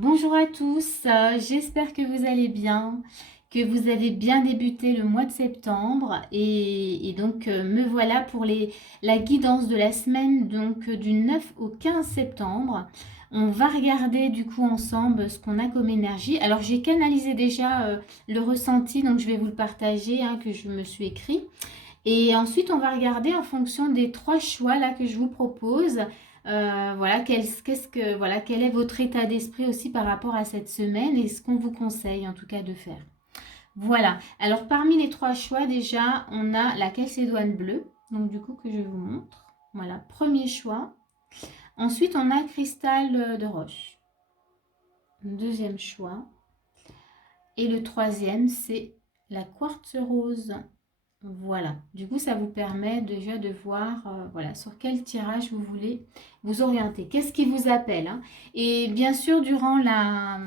Bonjour à tous, j'espère que vous allez bien, que vous avez bien débuté le mois de septembre et donc me voilà pour la guidance de la semaine donc du 9 au 15 septembre. On va regarder du coup ensemble ce qu'on a comme énergie. Alors j'ai canalisé déjà le ressenti, donc je vais vous le partager que je me suis écrit. Et ensuite, on va regarder en fonction des trois choix là que je vous propose. Voilà, voilà, quel est votre état d'esprit aussi par rapport à cette semaine et ce qu'on vous conseille en tout cas de faire. Voilà. Alors, parmi les trois choix, déjà, on a la calcédoine bleue. Donc, du coup, que je vous montre. Voilà, premier choix. Ensuite, on a cristal de roche. Deuxième choix. Et le troisième, c'est la quartz rose. Voilà, du coup ça vous permet déjà de voir voilà, sur quel tirage vous voulez vous orienter. Qu'est-ce qui vous appelle Et bien sûr, durant la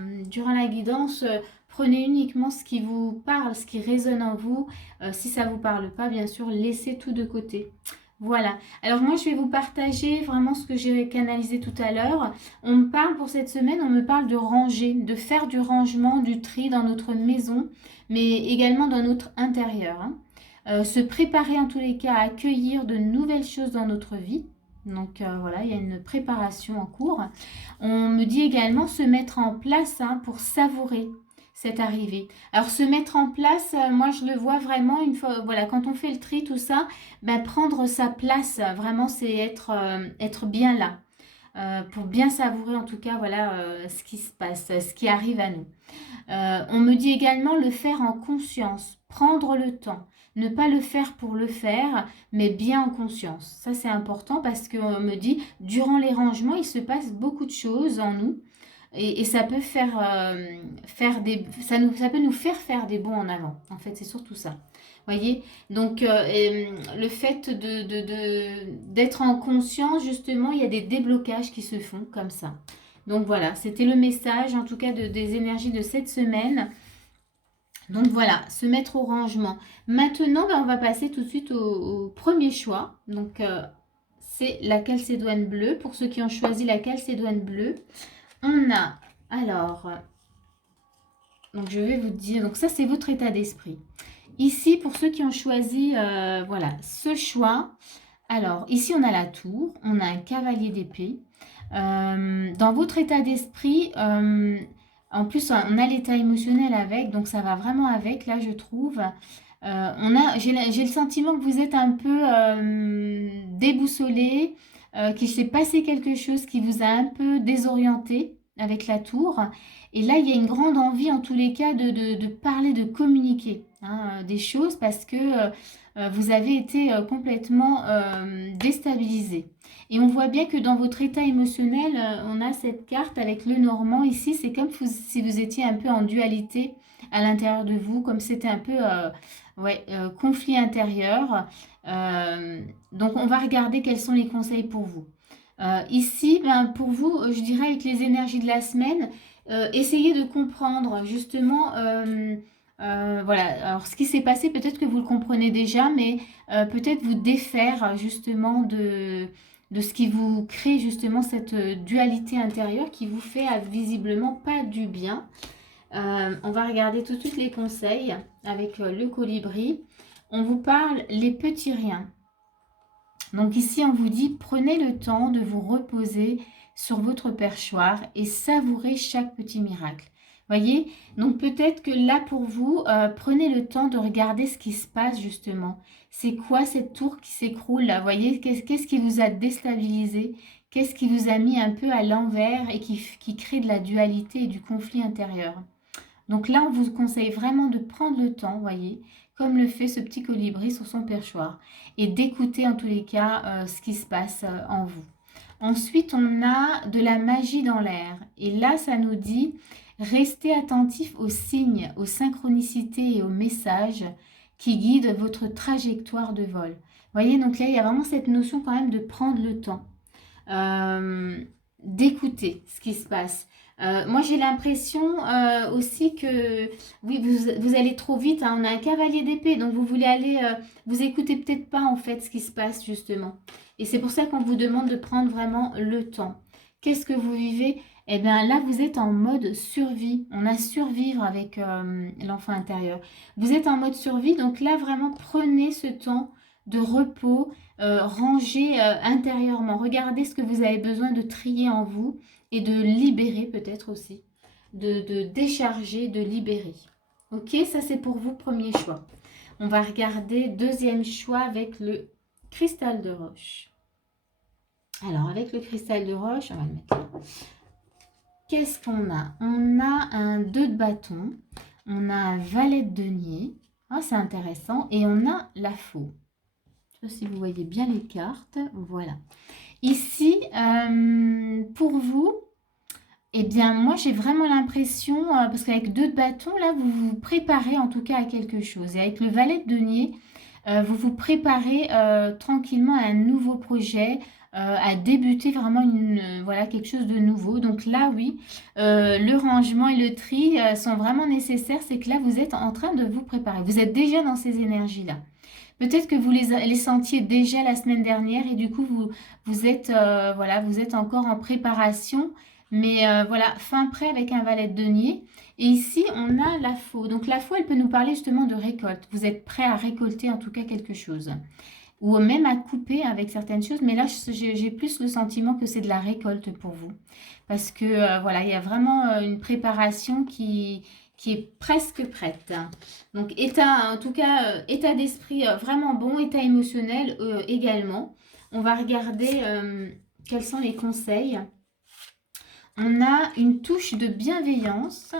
guidance, prenez uniquement ce qui vous parle, ce qui résonne en vous. Si ça ne vous parle pas, bien sûr, laissez tout de côté. Voilà, alors moi je vais vous partager vraiment ce que j'ai canalisé tout à l'heure. On me parle pour cette semaine, on me parle de ranger, de faire du rangement, du tri dans notre maison, mais également dans notre intérieur. Se préparer en tous les cas à accueillir de nouvelles choses dans notre vie. Donc voilà, il y a une préparation en cours. On me dit également se mettre en place pour savourer cette arrivée. Alors se mettre en place, moi je le vois vraiment une fois, voilà, quand on fait le tri, tout ça, ben, prendre sa place, vraiment c'est être bien là. Pour bien savourer en tout cas voilà ce qui se passe, ce qui arrive à nous. On me dit également le faire en conscience, prendre le temps, ne pas le faire pour le faire, mais bien en conscience. Ça c'est important parce qu'on me dit durant les rangements, il se passe beaucoup de choses en nous et ça peut ça peut nous faire des bons en avant. En fait, c'est surtout ça. Voyez, donc le fait d'être en conscience, justement, il y a des déblocages qui se font comme ça. Donc voilà, c'était le message en tout cas des énergies de cette semaine. Donc voilà, se mettre au rangement. Maintenant, ben, on va passer tout de suite au premier choix. Donc c'est la calcédoine bleue. Pour ceux qui ont choisi la calcédoine bleue, on a alors, donc je vais vous dire, donc ça c'est votre état d'esprit. Ici, pour ceux qui ont choisi voilà, ce choix, alors ici on a la tour, on a un cavalier d'épée. Dans votre état d'esprit, en plus on a l'état émotionnel avec, donc ça va vraiment avec, là je trouve. J'ai le sentiment que vous êtes un peu déboussolé, qu'il s'est passé quelque chose qui vous a un peu désorienté avec la tour. Et là, il y a une grande envie, en tous les cas, de parler, de communiquer des choses parce que vous avez été complètement déstabilisé. Et on voit bien que dans votre état émotionnel, on a cette carte avec le Normand. Ici, c'est comme si vous étiez un peu en dualité à l'intérieur de vous, comme c'était un peu conflit intérieur. Donc, on va regarder quels sont les conseils pour vous. Ici, ben, pour vous, je dirais avec les énergies de la semaine, essayez de comprendre justement, voilà, alors ce qui s'est passé, peut-être que vous le comprenez déjà, mais peut-être vous défaire justement de ce qui vous crée justement cette dualité intérieure qui vous fait visiblement pas du bien. On va regarder tout de suite les conseils avec le colibri. On vous parle les petits riens. Donc ici, on vous dit, prenez le temps de vous reposer sur votre perchoir et savourer chaque petit miracle. Voyez, donc peut-être que là pour vous, prenez le temps de regarder ce qui se passe justement. C'est quoi cette tour qui s'écroule là? Voyez, qu'est-ce qui vous a déstabilisé? Qu'est-ce qui vous a mis un peu à l'envers et qui crée de la dualité et du conflit intérieur? Donc là, on vous conseille vraiment de prendre le temps, voyez, comme le fait ce petit colibri sur son perchoir, et d'écouter en tous les cas ce qui se passe en vous. Ensuite, on a de la magie dans l'air. Et là, ça nous dit, restez attentif aux signes, aux synchronicités et aux messages qui guident votre trajectoire de vol. Voyez, donc là, il y a vraiment cette notion quand même de prendre le temps, d'écouter ce qui se passe. Moi, j'ai l'impression aussi que oui, vous allez trop vite. On a un cavalier d'épée, donc vous voulez aller, vous écoutez peut-être pas en fait ce qui se passe justement. Et c'est pour ça qu'on vous demande de prendre vraiment le temps. Qu'est-ce que vous vivez? eh bien là, vous êtes en mode survie. On a survivre avec l'enfant intérieur. Vous êtes en mode survie, donc là, vraiment, prenez ce temps de repos, rangez intérieurement. Regardez ce que vous avez besoin de trier en vous et de libérer peut-être aussi. De décharger, de libérer. Ok, ça c'est pour vous, premier choix. On va regarder deuxième choix avec le cristal de roche. Alors, avec le cristal de roche, on va le mettre là. Qu'est-ce qu'on a? On a un 2 de bâton, on a un valet de denier, ah, c'est intéressant, et on a la faux. Je ne sais pas si vous voyez bien les cartes, voilà. Ici, pour vous, eh bien, moi, j'ai vraiment l'impression, parce qu'avec 2 de bâton, là, vous vous préparez en tout cas à quelque chose. Et avec le valet de denier, vous vous préparez tranquillement à un nouveau projet, à débuter vraiment voilà, quelque chose de nouveau. Donc là, oui, le rangement et le tri sont vraiment nécessaires. C'est que là, vous êtes en train de vous préparer. Vous êtes déjà dans ces énergies-là. Peut-être que vous les sentiez déjà la semaine dernière et du coup, vous êtes, voilà, vous êtes encore en préparation. Mais voilà, fin prêt avec un valet de denier. Et ici, on a la faux. Donc la faux, elle peut nous parler justement de récolte. Vous êtes prêt à récolter en tout cas quelque chose. Ou même à couper avec certaines choses. Mais là, j'ai plus le sentiment que c'est de la récolte pour vous. Parce que voilà, il y a vraiment une préparation qui est presque prête. Donc état, en tout cas, état d'esprit vraiment bon, état émotionnel également. On va regarder quels sont les conseils. On a une touche de bienveillance.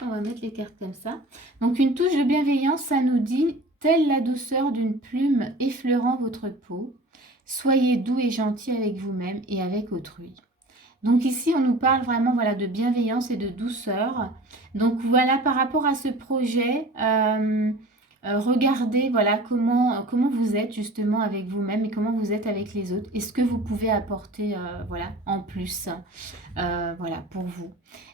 On va mettre les cartes comme ça. Donc une touche de bienveillance, ça nous dit, telle la douceur d'une plume effleurant votre peau, soyez doux et gentil avec vous-même et avec autrui. Donc ici, on nous parle vraiment voilà, de bienveillance et de douceur. Donc voilà, par rapport à ce projet, regardez voilà, comment vous êtes justement avec vous-même et comment vous êtes avec les autres. Et ce que vous pouvez apporter voilà, en plus voilà, pour vous.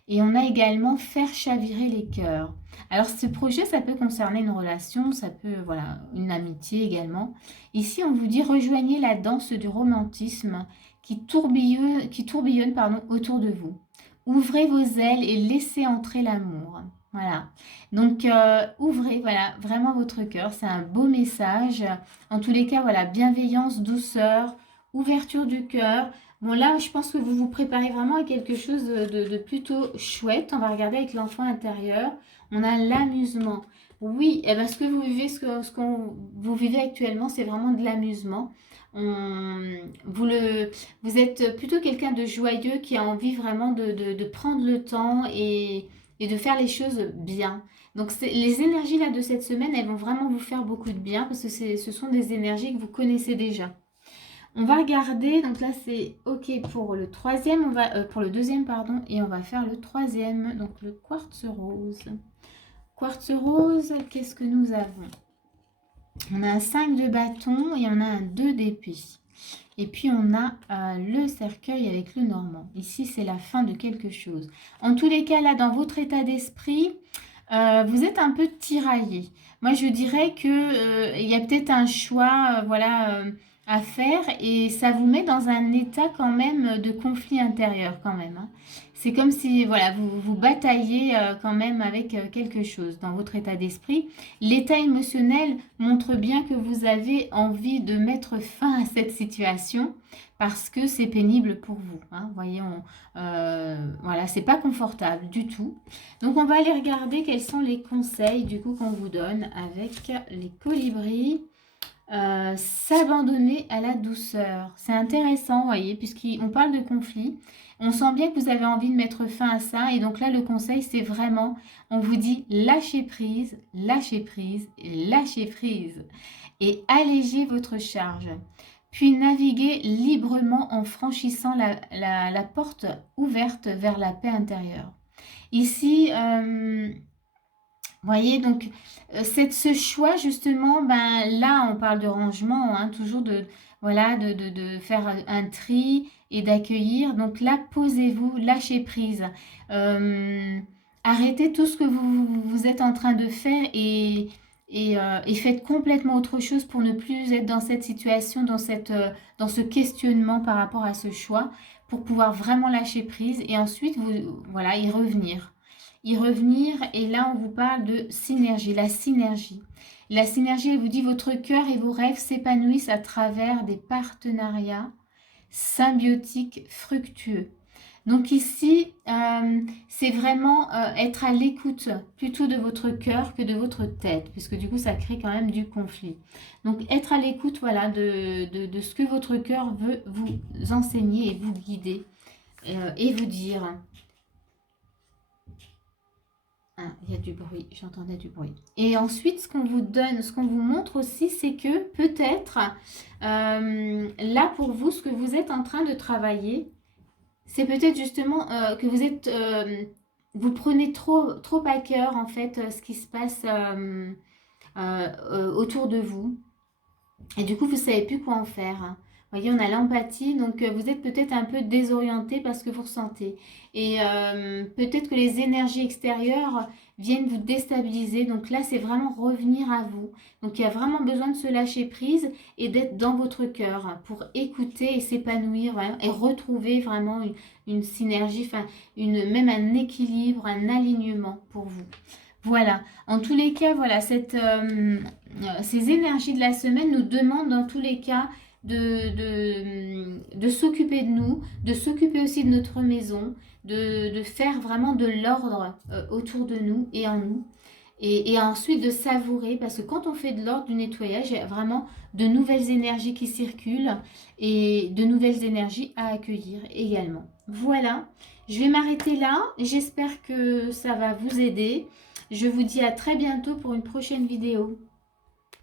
Et on a également faire chavirer les cœurs. Alors ce projet, ça peut concerner une relation, ça peut, voilà, une amitié également. Ici, on vous dit rejoignez la danse du romantisme qui tourbillonne pardon, autour de vous. Ouvrez vos ailes et laissez entrer l'amour. Voilà. Donc, ouvrez, voilà, vraiment votre cœur. C'est un beau message. En tous les cas, voilà, bienveillance, douceur, ouverture du cœur. Bon, là, je pense que vous vous préparez vraiment à quelque chose de plutôt chouette. On va regarder avec l'enfant intérieur. On a l'amusement. Oui, eh ben, ce que vous vivez, vous vivez actuellement, c'est vraiment de l'amusement. Vous êtes plutôt quelqu'un de joyeux qui a envie vraiment de prendre le temps et de faire les choses bien. Donc les énergies là de cette semaine, elles vont vraiment vous faire beaucoup de bien parce que ce sont des énergies que vous connaissez déjà. On va regarder, donc là c'est ok pour le troisième, pour le deuxième pardon, et on va faire le troisième, donc le quartz rose. Quartz rose, qu'est-ce que nous avons? On a un 5 de bâton et on a un 2 d'épée. Et puis on a le cercueil avec le normand. Ici, c'est la fin de quelque chose. En tous les cas, là, dans votre état d'esprit, vous êtes un peu tiraillé. Moi, je dirais que il y a peut-être un choix voilà, à faire et ça vous met dans un état quand même de conflit intérieur quand même. Hein. C'est comme si voilà, vous bataillez quand même avec quelque chose dans votre état d'esprit. L'état émotionnel montre bien que vous avez envie de mettre fin à cette situation parce que c'est pénible pour vous. Hein. Voyez, voilà, c'est pas confortable du tout. Donc on va aller regarder quels sont les conseils du coup qu'on vous donne avec les colibris. S'abandonner à la douceur. C'est intéressant, vous voyez, puisqu'on parle de conflit. On sent bien que vous avez envie de mettre fin à ça. Et donc là, le conseil, c'est vraiment, on vous dit lâchez prise, lâchez prise, lâchez prise. Et allégez votre charge. Puis naviguez librement en franchissant la porte ouverte vers la paix intérieure. Ici, vous voyez, donc ce choix justement, ben, là on parle de rangement, hein, toujours voilà, de faire un tri et d'accueillir. Donc là, posez-vous, lâchez prise. Arrêtez tout ce que vous êtes en train de faire et faites complètement autre chose pour ne plus être dans cette situation, dans ce questionnement par rapport à ce choix. pour pouvoir vraiment lâcher prise et ensuite, voilà, y revenir. Y revenir, et là, on vous parle de synergie, la synergie. La synergie, elle vous dit, votre cœur et vos rêves s'épanouissent à travers des partenariats symbiotiques fructueux. Donc ici, c'est vraiment être à l'écoute plutôt de votre cœur que de votre tête, puisque du coup, ça crée quand même du conflit. Donc être à l'écoute, voilà, de ce que votre cœur veut vous enseigner et vous guider et vous dire. Ah, il y a du bruit, j'entendais du bruit. Et ensuite, ce qu'on vous donne, ce qu'on vous montre aussi, c'est que peut-être, là pour vous, ce que vous êtes en train de travailler, c'est peut-être justement que vous êtes, vous prenez trop à cœur en fait ce qui se passe autour de vous. Et du coup, vous ne savez plus quoi en faire. Vous voyez, on a l'empathie, donc vous êtes peut-être un peu désorienté parce que vous ressentez. Et peut-être que les énergies extérieures viennent vous déstabiliser. Donc là, c'est vraiment revenir à vous. Donc il y a vraiment besoin de se lâcher prise et d'être dans votre cœur pour écouter et s'épanouir vraiment, et retrouver vraiment une synergie, enfin, même un équilibre, un alignement pour vous. Voilà, en tous les cas, voilà, ces énergies de la semaine nous demandent dans tous les cas de s'occuper de nous, de s'occuper aussi de notre maison, de faire vraiment de l'ordre autour de nous et en nous. Et ensuite de savourer, parce que quand on fait de l'ordre, du nettoyage, il y a vraiment de nouvelles énergies qui circulent et de nouvelles énergies à accueillir également. Voilà, je vais m'arrêter là. J'espère que ça va vous aider. Je vous dis à très bientôt pour une prochaine vidéo.